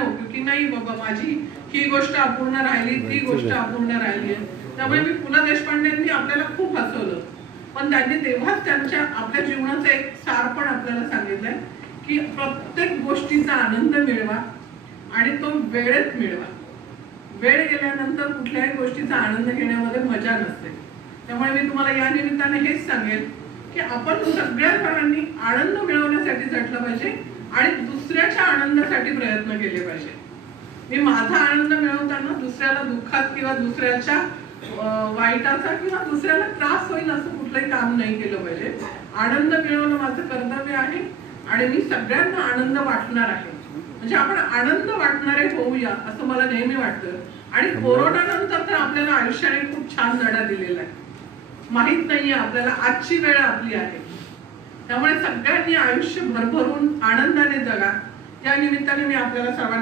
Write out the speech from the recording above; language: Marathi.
नको की नाही बाबा माझी ही गोष्ट अपूर्ण राहिली, ती गोष्ट अपूर्ण राहिली आहे. त्यामुळे मी पु ल देशपांडेंनी आपल्याला खूप हसवलं, पण त्यांनी तेव्हाच त्यांच्या आपल्या जीवनाचं एक सार पण आपल्याला सांगितलंय की प्रत्येक गोष्टीचा आनंद मिळवा आणि तो वेळेत मिळवा. वेळ गेल्यानंतर कुठल्याही गोष्टीचा आनंद घेण्यामध्ये मजा नसते. त्यामुळे मी तुम्हाला या निमित्ताने हेच सांगेल की आपण सगळ्या जणांनी आनंद मिळवण्यासाठी झटलं पाहिजे आणि दुसऱ्याच्या आनंदासाठी प्रयत्न केले पाहिजे. मी माझा आनंद मिळवताना दुसऱ्याला दुःखात किंवा दुसऱ्याच्या वाईटाचा किंवा दुसऱ्याला त्रास होईल असं कुठलंही काम नाही केलं पाहिजे. आनंद मिळवणं माझं कर्तव्य आहे आणि मी सगळ्यांना आनंद वाटणार आहे. म्हणजे आपण आनंद वाटणारे होऊया असं मला नेहमी वाटतं. आणि कोरोना नंतर तर आपल्याला आयुष्याने खूप छान धडा दिलेला आहे. माहित नाहीये आपल्याला आजची वेळ आपली आहे. त्यामुळे सगळ्यांनी आयुष्य भरभरून आनंदाने जगा. या निमित्ताने मी आपल्याला सर्वांना